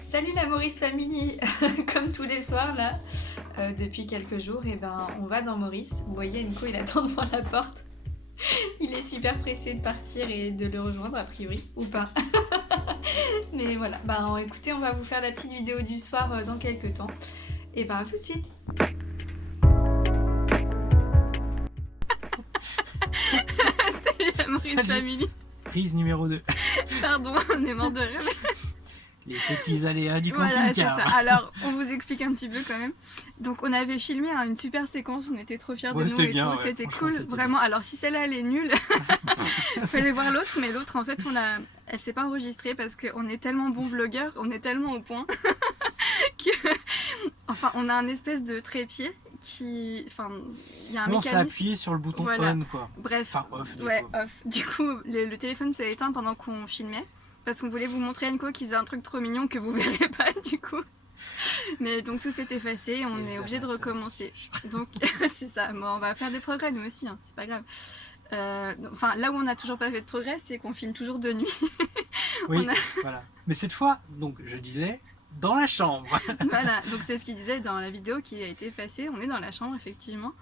Salut la Maurice Family. Comme tous les soirs là, depuis quelques jours, et ben on va dans Maurice. Vous voyez Enco, il attend devant la porte. Il est super pressé de partir et de le rejoindre a priori, ou pas. Mais voilà, ben écoutez, on va vous faire la petite vidéo du soir dans quelques temps. Et ben à tout de suite. Salut la Maurice Salut. Family. Prise numéro 2. Pardon, on est mort de rire. Les petits aléas du Voilà, c'est camping-car. ça. Alors, on vous explique un petit peu quand même. Donc, on avait filmé une super séquence, on était trop fiers de Ouais, nous c'était et bien, tout. ouais. C'était Franchement, cool, c'était vraiment. Alors, si celle-là elle est nulle, fallait voir l'autre, mais l'autre en fait, elle s'est pas enregistrée parce qu'on est tellement bons vlogueurs, on est tellement au point que, enfin, on a un espèce de trépied qui, enfin, il y a un Nous, on s'est mécanisme. appuyé sur le bouton Voilà. on, quoi. Bref, Enfin, off, du ouais, coup. off. Du coup, le téléphone s'est éteint pendant qu'on filmait. Parce qu'on voulait vous montrer Enco qui faisait un truc trop mignon que vous verrez pas du coup. Mais donc tout s'est effacé, on est obligé de recommencer. Donc c'est ça, bon, on va faire des progrès nous aussi, hein, c'est pas grave. Enfin là où on n'a toujours pas fait de progrès, c'est qu'on filme toujours de nuit. Oui, voilà. Mais cette fois, donc je disais, dans la chambre. Voilà, donc c'est ce qu'il disait dans la vidéo qui a été effacée, on est dans la chambre effectivement.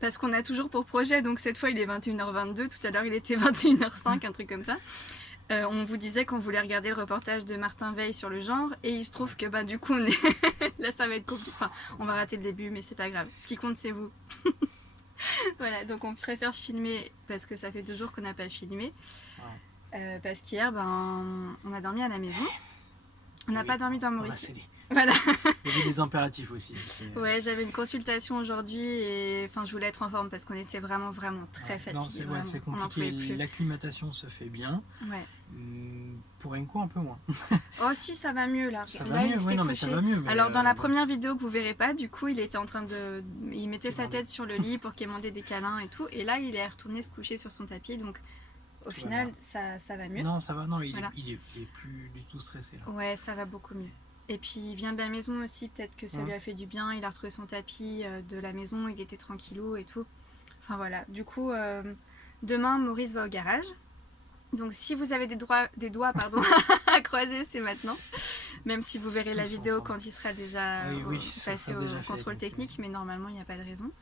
Parce qu'on a toujours pour projet, donc cette fois il est 21h22, tout à l'heure il était 21h05, un truc comme ça. On vous disait qu'on voulait regarder le reportage de Martin Veil sur le genre et il se trouve que bah du coup on est là ça va être compliqué, enfin on va rater le début mais c'est pas grave, ce qui compte c'est vous. Voilà, donc on préfère filmer parce que ça fait 2 jours qu'on n'a pas filmé, parce qu'hier on a dormi à la maison, on n'a pas dormi dans Maurice. Voilà. Il y avait des impératifs aussi. Ouais, j'avais une consultation aujourd'hui et enfin je voulais être en forme parce qu'on était vraiment très fatigués. Non, c'est vraiment. c'est On n'en pouvait compliqué. plus. L'acclimatation se fait bien. Ouais. Pour Enco, un peu moins. Oh si, ça va mieux là. Ça Là, va mieux, il s'est oui, non, mais ça couché. va mieux. Mais Alors dans la première vidéo que vous verrez pas, du coup il était en train de... Il mettait sa Quémander. tête sur le lit pour quémander des câlins et tout. Et là il est retourné se coucher sur son tapis. Donc au final ça va mieux. Non, ça va, non, il Voilà. est plus du tout stressé là. Ouais, ça va beaucoup mieux. Et puis il vient de la maison aussi, peut-être que ça lui a fait du bien. Il a retrouvé son tapis de la maison, il était tranquillou et tout. Enfin voilà, du coup demain Maurice va au garage. Donc si vous avez des doigts à croiser, c'est maintenant. Même si vous verrez la Tous vidéo ensemble. quand il sera déjà Ça passé sera au déjà fait, contrôle donc, technique, mais normalement il n'y a pas de raison.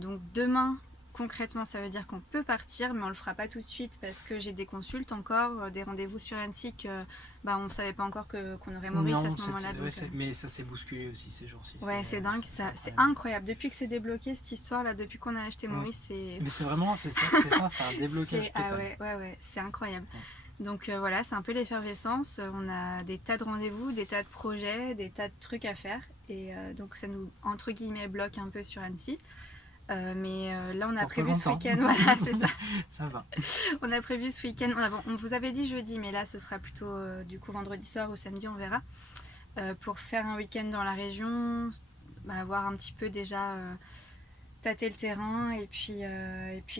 Donc demain, concrètement, ça veut dire qu'on peut partir, mais on le fera pas tout de suite parce que j'ai des consultes encore, des rendez-vous sur Annecy que on ne savait pas encore qu'on aurait Maurice à ce moment-là. Donc, mais ça s'est bousculé aussi ces jours-ci. ouais, c'est dingue, c'est incroyable. Depuis que c'est débloqué cette histoire-là, depuis qu'on a acheté Maurice, c'est... Mais c'est vraiment, c'est un déblocage total. Ah ouais, c'est incroyable. Donc voilà, c'est un peu l'effervescence. On a des tas de rendez-vous, des tas de projets, des tas de trucs à faire. Et donc ça nous, entre guillemets, bloque un peu sur Annecy. Mais là on a prévu ce week-end, voilà c'est ça. Ça va. On a prévu ce week-end, on vous avait dit jeudi mais là ce sera plutôt du coup vendredi soir ou samedi on verra, pour faire un week-end dans la région, voir un petit peu déjà tâter le terrain et puis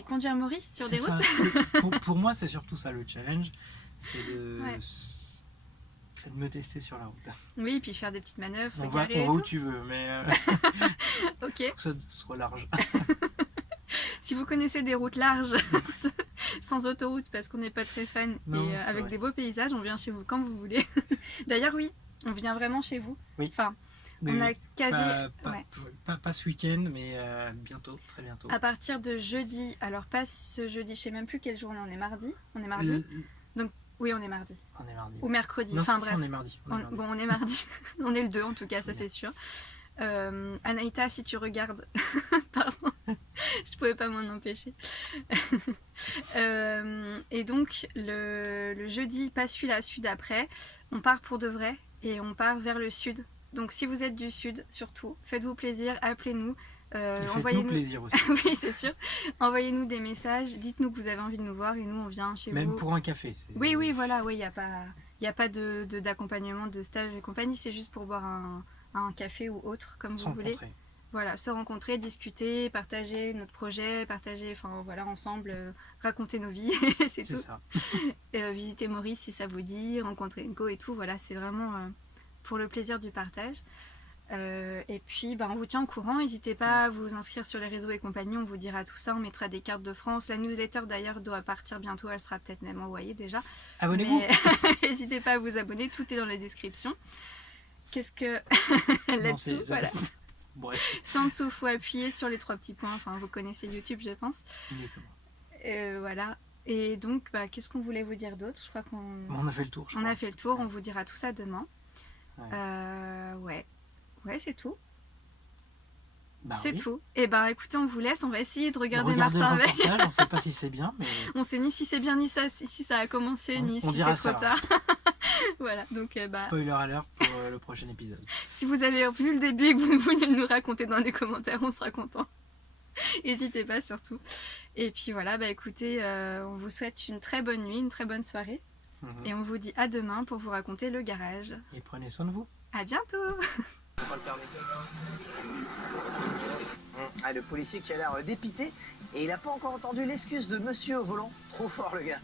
conduire Maurice sur des routes. Pour moi c'est surtout ça le challenge, c'est de me tester sur la route. Oui, et puis faire des petites manœuvres, on va où tu veux, mais ok. faut que ça soit large. Si vous connaissez des routes larges, sans autoroute, parce qu'on n'est pas très fan, Non, et avec des beaux paysages, on vient chez vous quand vous voulez. D'ailleurs, oui, on vient vraiment chez vous. Oui. Enfin, on a casé... Pas ce week-end, mais bientôt, très bientôt. À partir de jeudi, alors pas ce jeudi, je sais même plus quelle journée on est mardi. On est mardi. Donc, oui, on est mardi. On est mardi. Ou mercredi, non, enfin bref. on est mardi. Bon, on est mardi. On est le 2 en tout cas, ça c'est sûr. Anaïta, si tu regardes, pardon, je pouvais pas m'en empêcher. Et donc le jeudi, pas celui-là, celui d'après, on part pour de vrai et on part vers le sud. Donc si vous êtes du sud, surtout, faites-vous plaisir, appelez-nous. Et faites-nous Envoyez-nous plaisir aussi. oui, c'est sûr. Envoyez-nous des messages, dites-nous que vous avez envie de nous voir et nous on vient chez Même vous. pour un café. Oui, voilà, il n'y a pas d'accompagnement, de stage et compagnie, c'est juste pour boire un café ou autre, comme vous voulez. Voilà, se rencontrer, discuter, partager notre projet, ensemble, raconter nos vies, c'est tout. Ça. Visiter Maurice si ça vous dit, rencontrer Enco et tout, voilà, c'est vraiment pour le plaisir du partage. Et puis on vous tient au courant, n'hésitez pas à vous inscrire sur les réseaux et compagnie, on vous dira tout ça, on mettra des cartes de France, la newsletter d'ailleurs doit partir bientôt, elle sera peut-être même envoyée déjà. Abonnez-vous. N'hésitez pas à vous abonner, tout est dans la description. Qu'est-ce que là-dessous, voilà. Bref. Si en dessous, il faut appuyer sur les 3 petits points, vous connaissez YouTube je pense. Voilà. Et donc qu'est-ce qu'on voulait vous dire d'autre? Je crois on a fait le tour. On a fait le tour, on vous dira tout ça demain. Ouais, c'est tout. C'est tout. Et écoutez, on vous laisse, on va essayer de regarder Martin avec. On ne sait pas si c'est bien, mais... On sait ni si c'est bien, ni si ça a commencé, ni si c'est trop tard. Voilà, donc spoiler alert pour le prochain épisode. Si vous avez vu le début et que vous voulez nous raconter dans les commentaires, on sera content. N'hésitez pas surtout. Et puis voilà, écoutez, on vous souhaite une très bonne nuit, une très bonne soirée. Et on vous dit à demain pour vous raconter le garage. Et prenez soin de vous. À bientôt. Le policier qui a l'air dépité et il n'a pas encore entendu l'excuse de monsieur au volant. Trop fort le gars.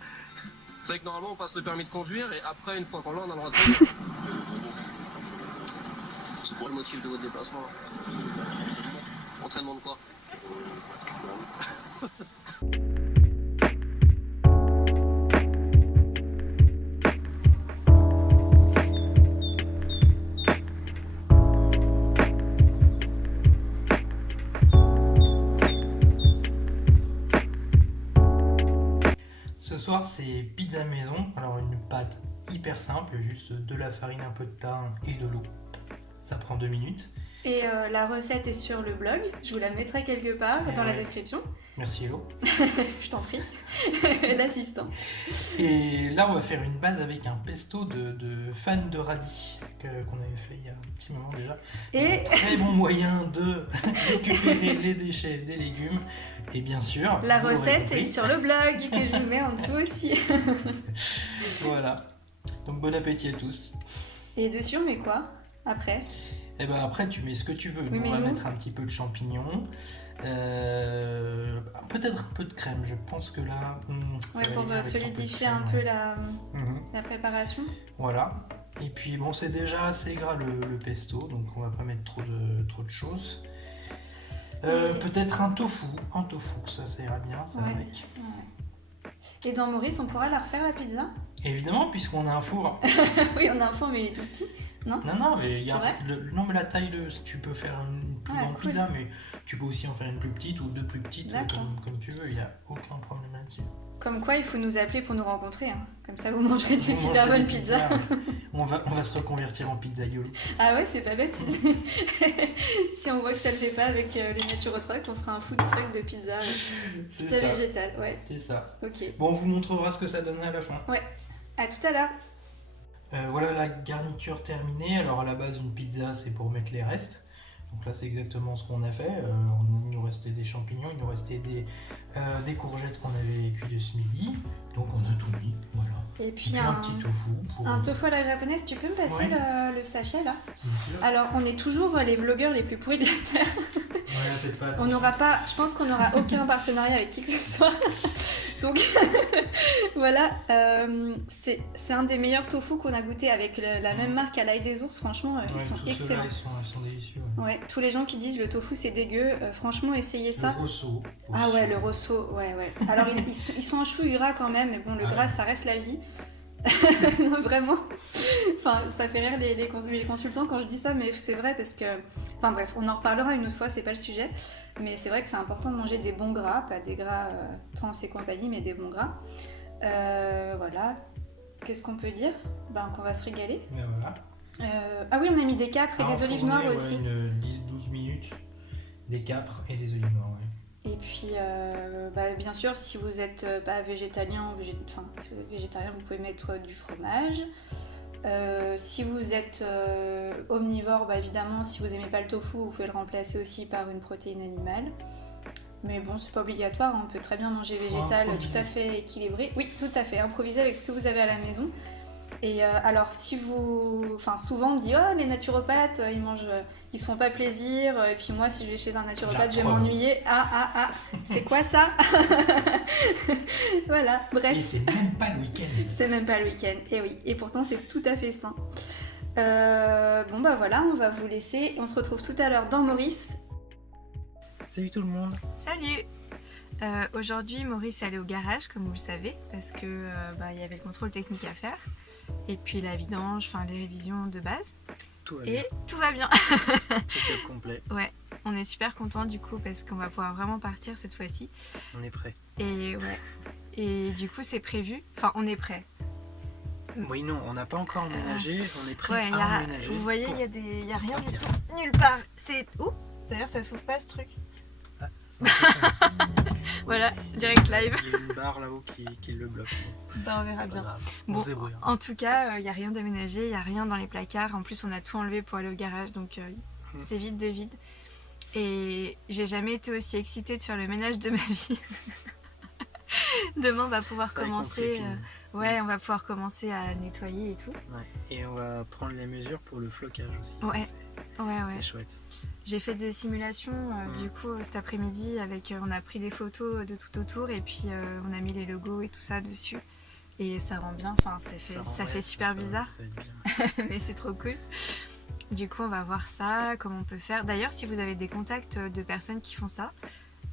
C'est vrai que normalement on passe le permis de conduire et après une fois qu'on l'a on a le droit de conduire. C'est quoi le motif de votre déplacement? Entraînement de quoi? Ce soir c'est pizza maison, alors une pâte hyper simple, juste de la farine, un peu de thym et de l'eau. Ça prend 2 minutes. Et la recette est sur le blog, je vous la mettrai quelque part dans la description. Merci Hello. Je t'en prie, l'assistant. Et là on va faire une base avec un pesto de fan de radis qu'on avait fait il y a un petit moment déjà. Et très bon moyen de récupérer les déchets des légumes. Et bien sûr, la recette est sur le blog que je vous mets en dessous aussi. Voilà. Donc bon appétit à tous. Et dessus on met quoi après? Et après tu mets ce que tu veux. Oui, on va mettre un petit peu de champignons. Peut-être un peu de crème. Je pense que là... pour solidifier un peu la préparation. Voilà. Et puis c'est déjà assez gras le pesto, donc on va pas mettre trop de choses. Peut-être un tofu, ça ira bien, ça avec. Ouais. Et dans Maurice, on pourra la refaire la pizza? Évidemment, puisqu'on a un four. Oui, on a un four, mais il est tout petit, non? Non, mais il y a mais la taille tu peux faire une plus grande pizza, mais tu peux aussi en faire une plus petite ou 2 plus petites, comme tu veux, il n'y a aucun problème là-dessus. Comme quoi, il faut nous appeler pour nous rencontrer, hein. Comme ça vous mangerez des super bonnes pizzas. On va se reconvertir en pizzaiolo. Ah ouais, c'est pas bête. Si on voit que ça le fait pas avec le Nature Truck, on fera un food truck de pizza végétale. Ouais. C'est ça. Ok. Bon, on vous montrera ce que ça donne à la fin. Ouais. À tout à l'heure. Voilà la garniture terminée. Alors à la base, une pizza, c'est pour mettre les restes. Donc là, c'est exactement ce qu'on a fait. Il nous restait des champignons, il nous restait des courgettes qu'on avait cuites ce midi. Donc on a tout mis, voilà. Et puis un petit tofu. Un tofu à la japonaise, tu peux me passer le sachet là? Alors, on est toujours les vlogueurs les plus pourris de la Terre. On n'aura pas, je pense qu'on n'aura aucun partenariat avec qui que ce soit. Donc voilà, c'est un des meilleurs tofu qu'on a goûté avec la même marque à l'ail des ours. Franchement, ils sont excellents. Ils sont délicieux. Ouais, tous les gens qui disent le tofu c'est dégueu, franchement essayez ça. Le rosso. Ah ouais, le rosso, ouais. Alors ils sont un chou gras quand même, mais bon, le gras ça reste la vie. Non, vraiment. Enfin, ça fait rire les consultants quand je dis ça, mais c'est vrai parce que... Enfin bref, on en reparlera une autre fois, c'est pas le sujet. Mais c'est vrai que c'est important de manger des bons gras, pas des gras trans et compagnie, mais des bons gras. Voilà. Qu'est-ce qu'on peut dire? Qu'on va se régaler. Mais voilà. Ah oui, on a mis des capres et des olives noires aussi. Une 10-12 minutes, des capres et des olives noires, Et puis, bien sûr, si vous êtes pas végétalien, si vous êtes végétarien, vous pouvez mettre du fromage. Si vous êtes omnivore, bah évidemment, si vous aimez pas le tofu, vous pouvez le remplacer aussi par une protéine animale. Mais bon, c'est pas obligatoire, on peut très bien manger Faut végétal, improviser. tout à fait équilibré. Oui, tout à fait, improviser avec ce que vous avez à la maison. Et alors, si vous... Enfin, souvent on me dit, oh, les naturopathes, ils mangent... Ils se font pas plaisir. Et puis moi, si je vais chez un naturopathe, je vais preuve. m'ennuyer. C'est quoi ça? Voilà, bref. Et c'est même pas le week-end. C'est même pas le week-end, et oui. Et pourtant, c'est tout à fait sain. Bon, bah voilà, on va vous laisser. On se retrouve tout à l'heure dans Maurice. Salut tout le monde. Salut! Aujourd'hui, Maurice est allé au garage, comme vous le savez, parce que il y avait le contrôle technique à faire. Et puis la vidange, enfin les révisions de base. Tout va bien. Et tout va bien. Check-up complet. Ouais, on est super contents du coup, parce qu'on va pouvoir vraiment partir cette fois-ci. On est prêt. Et ouais. Et du coup, c'est prévu. Enfin, on est prêt. Oui, non, on n'a pas encore emménagé. On est prêt Ouais, à emménager. vous voyez, pour il y a rien du partir. tout. Nulle part. C'est... Ouh! D'ailleurs, ça s'ouvre pas ce truc. Ah, ça sent un peu Voilà, direct live. Il y a une barre là-haut qui le bloque. On verra C'est pas bien. grave. On Bon, se débrouille. en tout cas, il n'y a rien d'aménagé, il n'y a rien dans les placards. En plus, on a tout enlevé pour aller au garage, donc c'est vide de vide. Et j'ai jamais été aussi excitée de faire le ménage de ma vie. Demain, on va pouvoir C'est vrai qu'on commencer. trépide. On va pouvoir commencer à nettoyer et tout. Ouais. Et on va prendre les mesures pour le flocage aussi. Ça, Ouais. c'est Ouais. chouette. J'ai fait des simulations du coup cet après-midi avec on a pris des photos de tout autour et puis on a mis les logos et tout ça dessus et ça rend bien. Enfin, ça fait super bizarre, Ça va être bien. mais c'est trop cool. Du coup, on va voir ça, comment on peut faire. D'ailleurs, si vous avez des contacts de personnes qui font ça,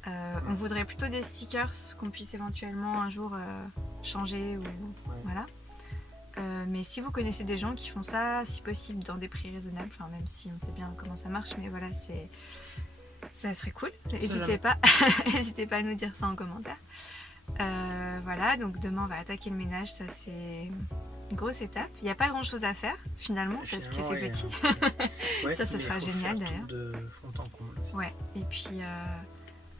on voudrait plutôt des stickers qu'on puisse éventuellement un jour changer ou voilà. Mais si vous connaissez des gens qui font ça, si possible dans des prix raisonnables, enfin même si on sait bien comment ça marche, mais voilà, ça serait cool. N'hésitez pas à nous dire ça en commentaire. Voilà, donc demain on va attaquer le ménage, ça c'est une grosse étape. Il n'y a pas grand chose à faire finalement parce que c'est Finalement, petit. ouais, Ça, ce mais sera faut génial, faire d'ailleurs. tout de fond en comble aussi. Ouais, et puis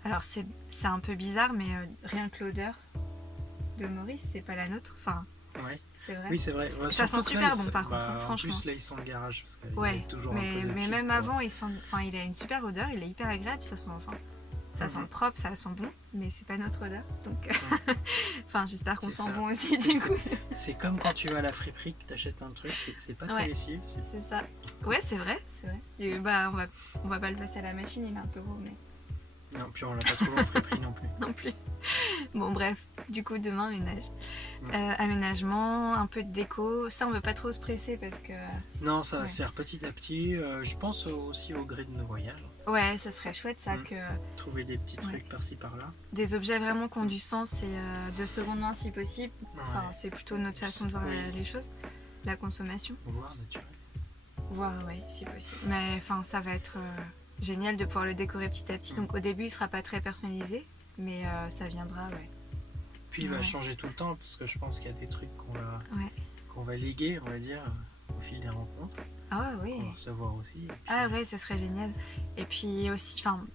alors c'est un peu bizarre, mais rien que l'odeur de Maurice, c'est pas la nôtre. Enfin, Ouais. c'est vrai. Oui, c'est vrai. Ouais, Ça surtout sent que super là, bon, il- par contre, en franchement. plus, là, il sent le garage. Parce qu'il y a Ouais, toujours un peu de mais pied, même quoi. avant, il a une super odeur, il est hyper agréable, ça sent Mhm. propre, ça sent bon, mais c'est pas notre odeur. Donc, enfin, j'espère qu'on C'est sent ça. bon aussi C'est- du coup. C'est comme quand tu vas à la friperie, que t'achètes un truc, c'est pas ta Ouais. lessive. C'est ça. Ouais, c'est vrai. On va pas le passer à la machine, il est un peu gros, mais Non, puis on l'a pas trop en friperie non plus. non plus. Bon, bref, du coup, demain, ménage. Mm. Aménagement, un peu de déco. Ça, on veut pas trop se presser parce que. Non, ça va Ouais. se faire petit à petit. Je pense aussi au gré de nos voyages. Ouais, ce serait chouette ça, Mm. que Trouver des petits trucs Ouais. par-ci par-là. des objets vraiment qui ont du sens et de seconde main si possible. Enfin, Ouais. c'est plutôt notre façon de voir Oui. les choses, la consommation. Voir naturel. Voir, oui, si possible. Mais enfin, ça va être génial de pouvoir le décorer petit à petit. Donc au début, il sera pas très personnalisé, mais ça viendra, ouais. Puis il va Ouais. changer tout le temps parce que je pense qu'il y a des trucs Ouais. qu'on va léguer, on va dire, au fil des rencontres. Ah oui. On va recevoir aussi. Et puis, Ah ouais, ce serait génial. Et puis aussi, enfin,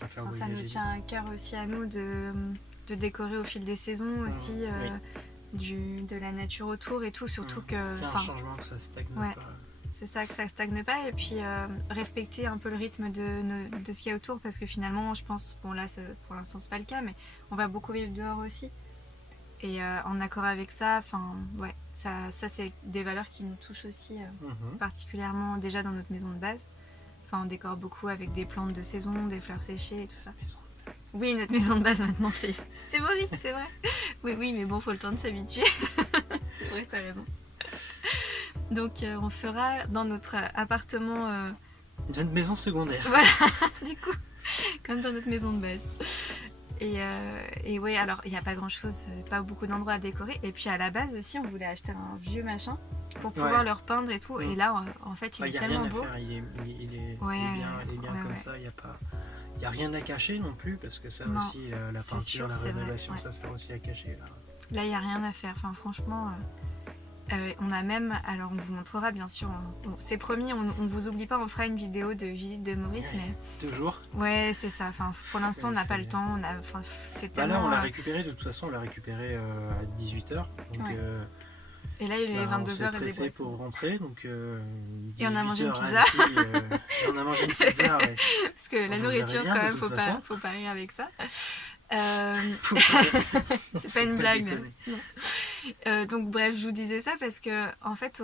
va faire ça nous voyager tient à cœur aussi à nous de décorer au fil des saisons aussi, de la nature autour et tout, surtout que, c'est un enfin, changement que ça stagne ouais. pas. c'est ça, que ça stagne pas, et puis respecter un peu le rythme de ce qu'il y a autour, parce que finalement, je pense, bon là, pour l'instant c'est pas le cas, mais on va beaucoup vivre dehors aussi. Et en accord avec ça, enfin, ouais, ça c'est des valeurs qui nous touchent aussi particulièrement déjà dans notre maison de base. Enfin, on décore beaucoup avec des plantes de saison, des fleurs séchées et tout ça. Oui, notre maison de base maintenant, c'est Maurice, c'est vrai. Oui, mais bon, faut le temps de s'habituer. C'est vrai, t'as raison. Donc, on fera dans notre appartement, Une maison secondaire. voilà, du coup, comme dans notre maison de base. Et ouais, alors, il n'y a pas grand-chose, pas beaucoup d'endroits à décorer. Et puis, à la base aussi, on voulait acheter un vieux machin pour pouvoir le repeindre et tout. Et là, en fait, il Il est n'y a rien tellement à beau. faire, il est Ouais, bien ouais, comme ouais. ça, il n'y a rien à cacher non plus, parce que ça Non, aussi, la c'est peinture, sûr, la c'est vrai, rénovation, ouais. ça sert aussi à cacher. Là. Là, il n'y a rien à faire. Enfin, franchement, on a même... Alors, on vous montrera, bien sûr. C'est promis, on vous oublie pas, on fera une vidéo de visite de Maurice, Ouais. mais... Toujours. Ouais, c'est ça. Enfin, pour l'instant, on n'a Ouais, pas c'est- le temps. C'est Bah là, tellement... on l'a récupéré, de toute façon, on l'a récupéré à 18h. Donc, Ouais. Et là, il est on 22h s'est et des pressé boîtes. pour rentrer, donc Et on a mangé une 18h pizza. Annecy, on a mangé une pizza, ouais. Parce que la Vous nourriture, verrez rien, quand de même, toute faut façon. pas rire avec ça. Euh, Faut pas- c'est pas une faut blague, déconner. donc bref, je vous disais ça parce que en fait,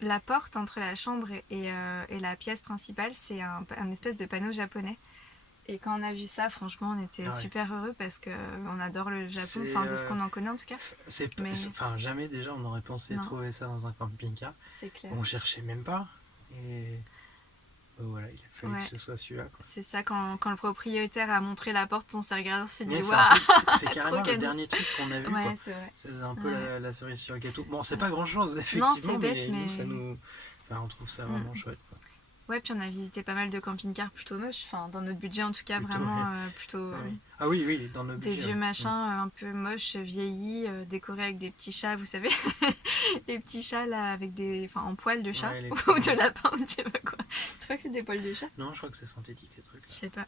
la porte entre la chambre et la pièce principale, c'est un espèce de panneau japonais. Et quand on a vu ça, franchement, on était Ah ouais. super heureux parce que on adore le Japon, C'est, enfin de ce qu'on en connaît en tout cas. Mais- Enfin, jamais déjà on aurait pensé Non. trouver ça dans un camping-car. C'est clair. On cherchait même pas. Et voilà, il a fallu Ouais. que ce soit celui-là, quoi. C'est ça, quand le propriétaire a montré la porte, on s'est regardé, on s'est dit Mais waouh. c'est carrément Trop le cadeau. dernier truc qu'on a vu, quoi. Ouais, c'est vrai. Ça faisait un peu Ouais. la cerise sur le gâteau. Bon, c'est pas grand chose, effectivement, c'est bête, mais mais- nous, ça nous. Enfin, on trouve ça vraiment chouette, quoi. Ouais, puis on a visité pas mal de camping-cars plutôt moches, enfin dans notre budget en tout cas, Plutôt, vraiment ouais. plutôt Ah oui, dans nos des budgets. vieux ouais. machins un peu moches, vieillis, décorés avec des petits chats, vous savez, les petits chats là avec en poils de chat Ouais, les ou petits- de lapin ou je sais pas quoi. Je crois que c'est des poils de chat, Non, je crois que c'est synthétique, ces trucs. je sais pas.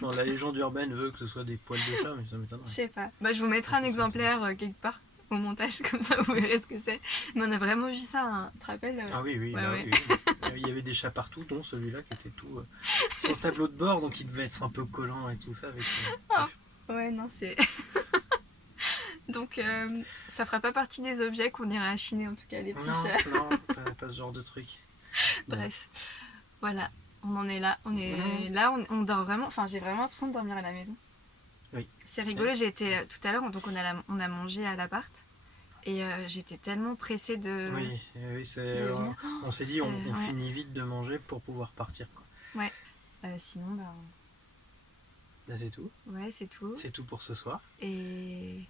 Bon, la légende urbaine veut que ce soit des poils de chat, mais ça Je m'étonnerait. sais pas. Bah, je vous mettrai un exemplaire quelque part au montage, comme ça vous verrez ce que c'est. Mais on a vraiment vu ça, hein. Tu te rappelles Ah oui, Ouais, bah ouais. oui. Il y avait des chats partout, dont celui-là qui était tout sur le tableau de bord, donc il devait être un peu collant et tout ça. Avec, Ouais, non, c'est. Donc, ça fera pas partie des objets qu'on ira chiner, en tout cas, les petits chats. non, pas ce genre de truc. Non. Bref, voilà, on en est là. On est Mhm. là, on dort vraiment. Enfin, j'ai vraiment l'impression de dormir à la maison. Oui. C'est rigolo, j'ai été tout à l'heure, donc on a mangé à l'appart. Et j'étais tellement pressée de. Oui, c'est, de venir. on s'est dit, on ouais. finit vite de manger pour pouvoir partir, quoi. Sinon, bah, Là, c'est tout. ouais, c'est tout. C'est tout pour ce soir. Et.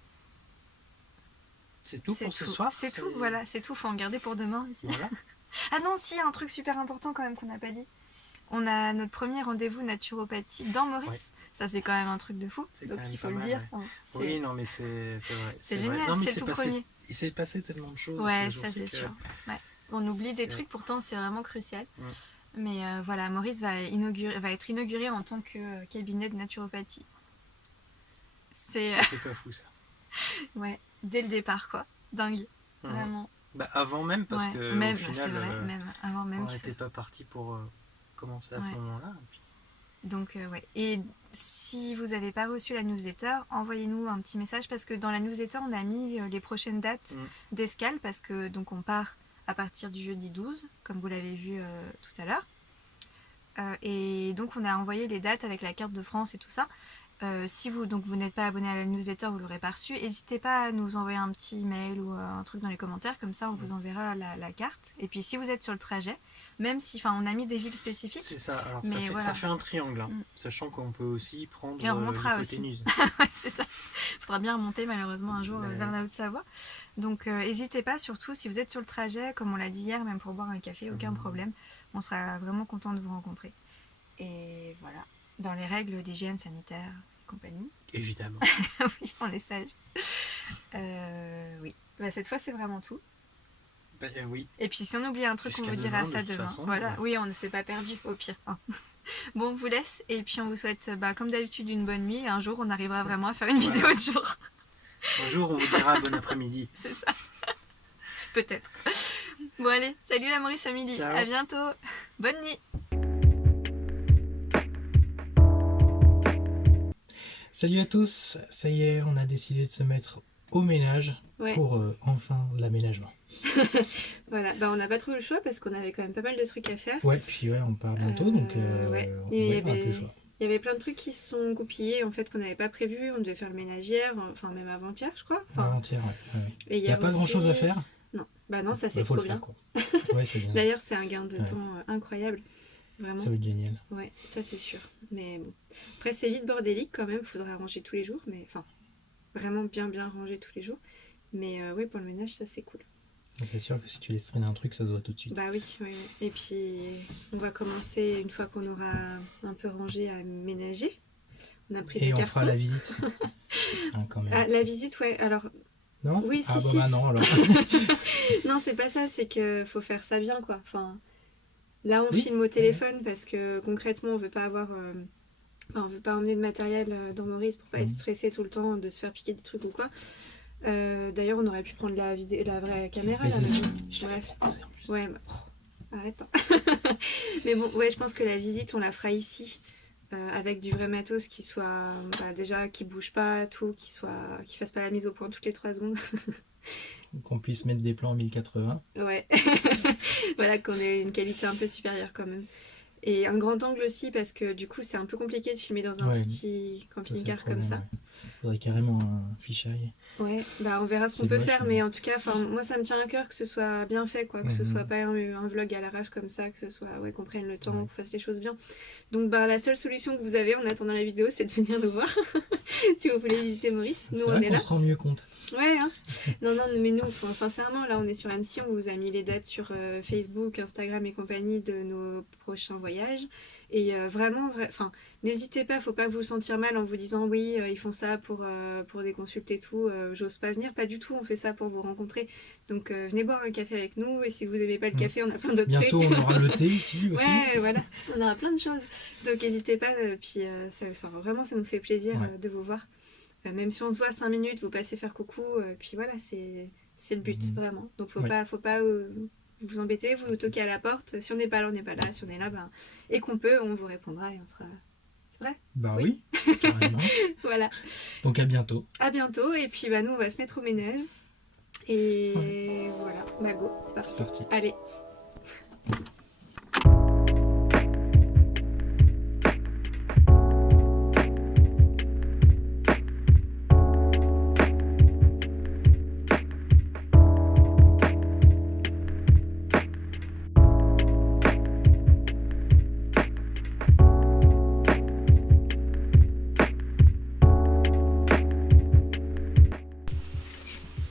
C'est tout c'est pour ce tout. soir. C'est tout, voilà, c'est tout. Faut en garder pour demain aussi. Voilà. Ah non, si, un truc super important quand même qu'on n'a pas dit. On a notre premier rendez-vous naturopathie dans Maurice. Ouais. Ça, c'est quand même un truc de fou. C'est Donc quand même il faut pas le mal, dire. ouais. Hein, c'est- Oui, non, mais c'est vrai. C'est vrai. génial, Non, mais c'est c'est le tout passé- premier. Il s'est passé tellement de choses. Ouais, ces ça jours-ci c'est que- sûr. Ouais. On oublie des C'est- trucs, pourtant c'est vraiment crucial. Ouais. Mais voilà, Maurice va être inauguré en tant que cabinet de naturopathie. C'est C'est pas fou, ça. ouais, dès le départ quoi. Dingue, Mhm. vraiment. Bah, avant même, parce Ouais. que Même, au final, c'est vrai, même avant même. on qu'il n'était se- pas parti pour commencer à ce Ouais. moment-là. Et puis- Donc ouais. Et si vous n'avez pas reçu la newsletter, envoyez-nous un petit message parce que dans la newsletter on a mis les prochaines dates d'escale parce que donc on part à partir du jeudi 12 comme vous l'avez vu tout à l'heure. Et donc on a envoyé les dates avec la carte de France et tout ça. Si vous n'êtes pas abonné à la newsletter, vous l'aurez pas reçu, n'hésitez pas à nous envoyer un petit mail ou un truc dans les commentaires, comme ça on vous enverra la carte. Et puis si vous êtes sur le trajet, même si, on a mis des villes spécifiques, C'est ça, alors Mais ça, fait, voilà. ça fait un triangle, hein, Mm. sachant qu'on peut aussi prendre Et on remontera aussi. l'hypoténuse. ouais, c'est ça. Faudra bien remonter malheureusement un jour Ouais. vers la Haute-Savoie. Donc n'hésitez pas, surtout si vous êtes sur le trajet, comme on l'a dit hier, même pour boire un café, aucun problème. On sera vraiment content de vous rencontrer. Et voilà, dans les règles d'hygiène sanitaire et compagnie. Évidemment. Oui, on est sage. Oui, bah, cette fois c'est vraiment tout. Bah, oui. Et puis si on oublie un truc, on Jusqu'à vous dira demain, ça de toute demain. façon, Voilà, ouais. oui, on ne s'est pas perdu au pire. Hein. Bon, on vous laisse et puis on vous souhaite, comme d'habitude, une bonne nuit. Et un jour, on arrivera vraiment à faire une vidéo Voilà. de jour. Bonjour, on vous dira bon après-midi. C'est ça. Peut-être. Bon, allez, salut la Maurice Family. Ciao. À bientôt. Bonne nuit. Salut à tous, ça y est, on a décidé de se mettre au ménage Ouais. pour enfin l'aménagement. Voilà, on n'a pas trouvé le choix parce qu'on avait quand même pas mal de trucs à faire. Ouais, puis ouais, on part bientôt, donc ouais. on Et va un peu le choix. Il y avait plein de trucs qui se sont goupillés en fait qu'on n'avait pas prévu. On devait faire le ménage hier, enfin même avant-hier, je crois. Enfin, Avant-hier, ouais. et Il n'y a hier pas aussi. grand-chose à faire. Non, bah non, ça c'est Il faut trop le bien. faire, quoi. Ouais, c'est bien. D'ailleurs, c'est un gain de Ouais. temps incroyable. Vraiment. Ça va être génial. Ouais, ça c'est sûr. Mais bon. Après, c'est vite bordélique quand même. Faudra ranger tous les jours. Mais enfin, vraiment bien ranger tous les jours. Mais oui, pour le ménage, ça c'est cool. C'est sûr que si tu laisses traîner un truc, ça se voit tout de suite. Bah oui, ouais. Et puis, on va commencer une fois qu'on aura un peu rangé à ménager. On a pris Et des on cartons. fera la visite. Hein, quand même. Ah, la visite, ouais. Alors, Non oui, ah, si. bah non, alors. non, c'est pas ça. C'est que faut faire ça bien, quoi. Enfin, là, on Oui. filme au téléphone parce que concrètement, on veut pas avoir. On veut pas emmener de matériel dans Maurice pour pas être stressé tout le temps de se faire piquer des trucs ou quoi. D'ailleurs, on aurait pu prendre la vraie caméra Mais là. c'est Mais sûr. bon, je le rêve. Ouais, bah, arrête. Hein. Mais bon, ouais, je pense que la visite, on la fera ici. Avec du vrai matos qui soit déjà qui bouge pas tout, qui fasse pas la mise au point toutes les 3 secondes. Qu'on puisse mettre des plans en 1080. Ouais. Voilà, qu'on ait une qualité un peu supérieure quand même. Et un grand angle aussi parce que du coup c'est un peu compliqué de filmer dans un Ouais, tout petit Ça, c'est le camping-car comme problème, ça. ouais. Faudrait carrément un fisheye. Ouais, bah on verra ce qu'on C'est peut moche, faire, hein. mais en tout cas, moi ça me tient à cœur que ce soit bien fait, quoi, que ce soit pas un vlog à l'arrache comme ça, que ce soit qu'on prenne le temps, qu'on fasse les choses bien. Donc bah la seule solution que vous avez en attendant la vidéo, c'est de venir nous voir si vous voulez visiter Maurice. Nous C'est on vrai est qu'on là. se rend mieux compte. Ouais, hein. Non, mais nous, sincèrement, là, on est sur Annecy, on vous a mis les dates sur Facebook, Instagram et compagnie de nos prochains voyages. Et vraiment, n'hésitez pas, faut pas vous sentir mal en vous disant oui, ils font ça pour des consultes et tout, j'ose pas venir. Pas du tout, on fait ça pour vous rencontrer. Donc venez boire un café avec nous, et si vous aimez pas le café, on a plein d'autres Bientôt, trucs. on aura le thé ici aussi. Ouais, voilà, on aura plein de choses. Donc n'hésitez pas, vraiment, ça nous fait plaisir de vous voir. Même si on se voit 5 minutes, vous passez faire coucou, puis voilà, c'est le but, vraiment. Donc faut pas vous embêter, vous toquez à la porte. Si on n'est pas là, on n'est pas là. Si on est là, et qu'on peut, on vous répondra et on sera... C'est vrai ? Bah oui, carrément. Voilà. Donc à bientôt. À bientôt, et puis nous, on va se mettre au ménage. Et voilà, go, c'est parti. C'est parti. Allez.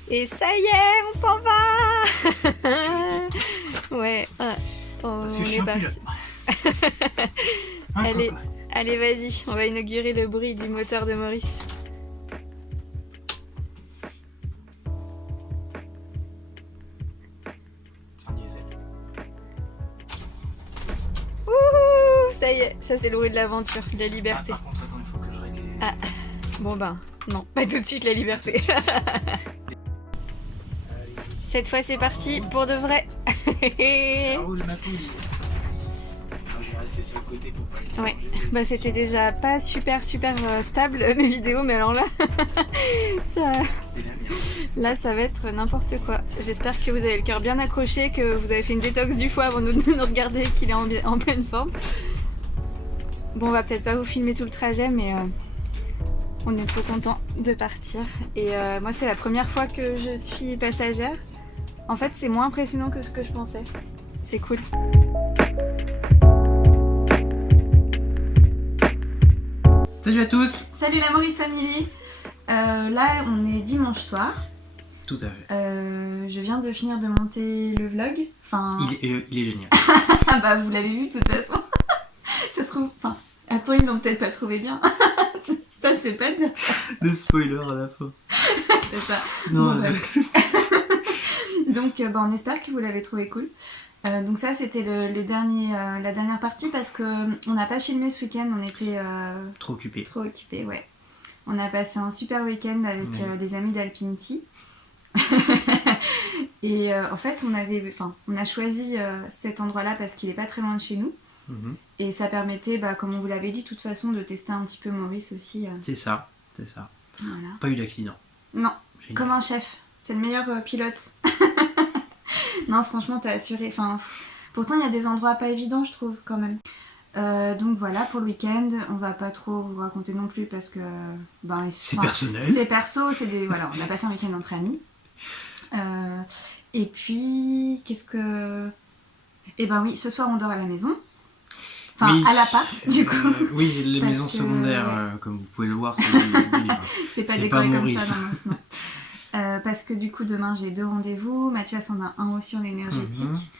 Et ça y est, on s'en va. Ouais, on est parti. Allez, vas-y, on va inaugurer le bruit du moteur de Maurice. Sans diesel. Ouh, ça y est, ça c'est le bruit de l'aventure, de la liberté. Par contre, attends, il faut que je règle. Bon non, pas tout de suite la liberté. Cette fois c'est parti pour de vrai. Ça roule ma pouille. Je vais rester sur le côté pour pas les Ouais, c'était déjà pas super stable mes vidéos, mais alors là, C'est la merde. là ça va être n'importe quoi. J'espère que vous avez le cœur bien accroché, que vous avez fait une détox du foie avant de nous regarder, qu'il est en pleine forme. Bon, on va peut-être pas vous filmer tout le trajet, mais on est trop content de partir. Et moi c'est la première fois que je suis passagère. En fait, c'est moins impressionnant que ce que je pensais. C'est cool. Salut à tous. Salut la Maurice Family. Là, on est dimanche soir. Tout à fait. Je viens de finir de monter le vlog. Il est génial. Ah bah vous l'avez vu de toute façon. Ça se trouve... Attends, ils l'ont peut-être pas trouvé bien. Ça se fait pas de dire. Le spoiler à la fin. C'est ça. Non, Bon, donc on espère que vous l'avez trouvé cool. Donc ça c'était la dernière partie parce que on n'a pas filmé ce week-end, on était trop occupé. trop occupés, ouais. On a passé un super week-end avec des amis d'Alpinity. Et en fait on a choisi cet endroit-là parce qu'il est pas très loin de chez nous. Et ça permettait, comme on vous l'avait dit, de toute façon, de tester un petit peu Maurice aussi. C'est ça. Voilà. Pas eu d'accident. Non, Génial. comme un chef. C'est le meilleur pilote. Non, franchement, t'as assuré. Pourtant, il y a des endroits pas évidents, je trouve, quand même. Donc voilà, pour le week-end, on va pas trop vous raconter non plus parce que... c'est personnel. C'est perso, voilà, on a passé un week-end entre amis. Et puis, qu'est-ce que... Eh ben oui, ce soir, on dort à la maison. Oui. À l'appart, du coup. Oui, les Parce maisons que- secondaires, comme vous pouvez le voir, C'est pas C'est décoré pas comme Maurice. ça, non. Parce que du coup, demain, j'ai 2 rendez-vous. Mathias en a un aussi en énergétique.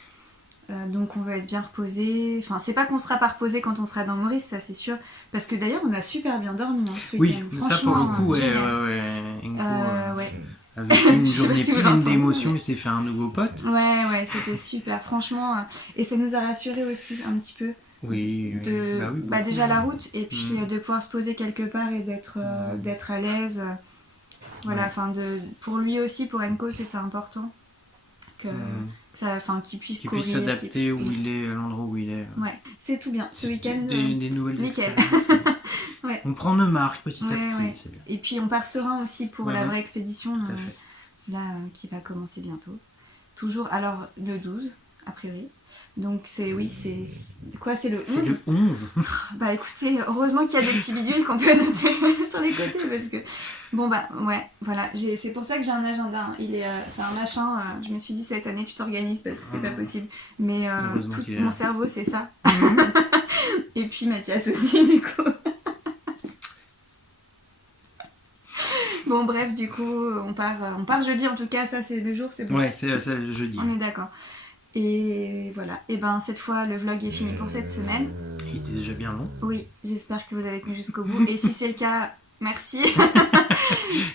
Donc, on veut être bien reposé. C'est pas qu'on sera pas reposé quand on sera dans Maurice, ça c'est sûr. Parce que d'ailleurs, on a super bien dormi ce Oui, week-end. mais ça pour le Franchement, coup, génial. Ingo, ouais. avec une Je sais pas journée si vous pleine l'entendez, d'émotions, mais- il s'est fait un nouveau pote. Ouais, c'était super. Franchement, et ça nous a rassurés aussi un petit peu. Oui, Déjà la route et puis de pouvoir se poser quelque part et d'être à l'aise. Voilà, Ouais. enfin pour lui aussi, pour Enko, c'était important que qu'il puisse Qu'il courir. puisse s'adapter où puisse- il est, à l'endroit où il est. Ouais, c'est tout bien. Ce week-end. Des nouvelles nickel. expériences. Ouais. On prend nos marques petit à Ouais, petit, ouais. c'est bien. Et puis on part serein aussi pour la Mhm. vraie expédition, Tout à fait. là, qui va commencer bientôt. Toujours, alors le 12, a priori. Donc c'est le 11 C'est le 11. Bah écoutez, heureusement qu'il y a des petits bidules qu'on peut noter sur les côtés parce que... Bon bah ouais, voilà, c'est pour ça que j'ai un agenda. Hein. C'est un machin, je me suis dit cette année tu t'organises parce que c'est pas possible. Mais Heureusement tout qu'il est mon là. cerveau c'est ça. Et puis Mathias aussi du coup. Bon bref, du coup on part jeudi en tout cas, ça c'est le jour, c'est bon. Ouais, c'est le jeudi. On est d'accord. Et voilà, et ben cette fois le vlog est fini pour cette semaine. Il était déjà bien long. Oui, j'espère que vous avez tenu jusqu'au bout. Et si c'est le cas, merci.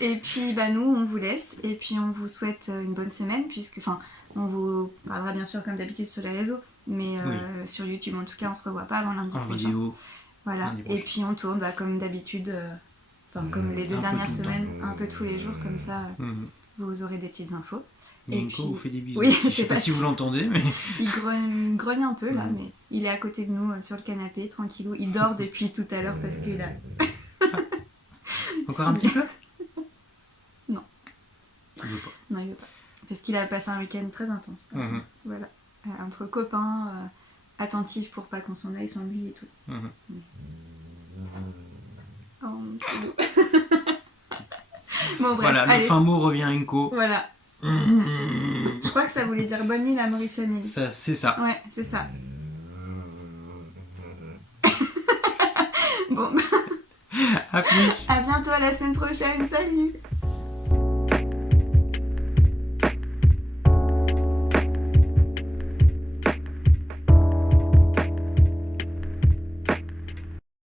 Et puis bah nous, on vous laisse. Et puis on vous souhaite une bonne semaine, puisque on vous parlera bien sûr comme d'habitude sur les réseaux. Mais sur YouTube en tout cas, on se revoit pas avant lundi En prochain. vidéo. Voilà. lundi Et prochain. puis on tourne comme d'habitude, comme les 2 Un peu dernières tout le temps. semaines, un peu tous les jours, comme ça Mhm. vous aurez des petites infos. Nico Et puis- vous fait des bisous. Oui, je sais pas si vous l'entendez, mais. Il grogne un peu là, mais il est à côté de nous sur le canapé, tranquillou. Il dort depuis tout à l'heure parce qu'il a... Encore un petit peu Non. Il veut pas. Non, il veut pas. Parce qu'il a passé un week-end très intense. Mhm. Voilà. Entre copains, attentifs pour pas qu'on s'en aille sans lui et tout. Mhm. Oh, mon petit loup. Bon, bref, Voilà, allez. le fin mot revient à Inco. Voilà. Je crois que ça voulait dire bonne nuit la Maurice Family. Ça, c'est ça. Ouais, c'est ça. Bon, À plus. à bientôt, à la semaine prochaine. Salut!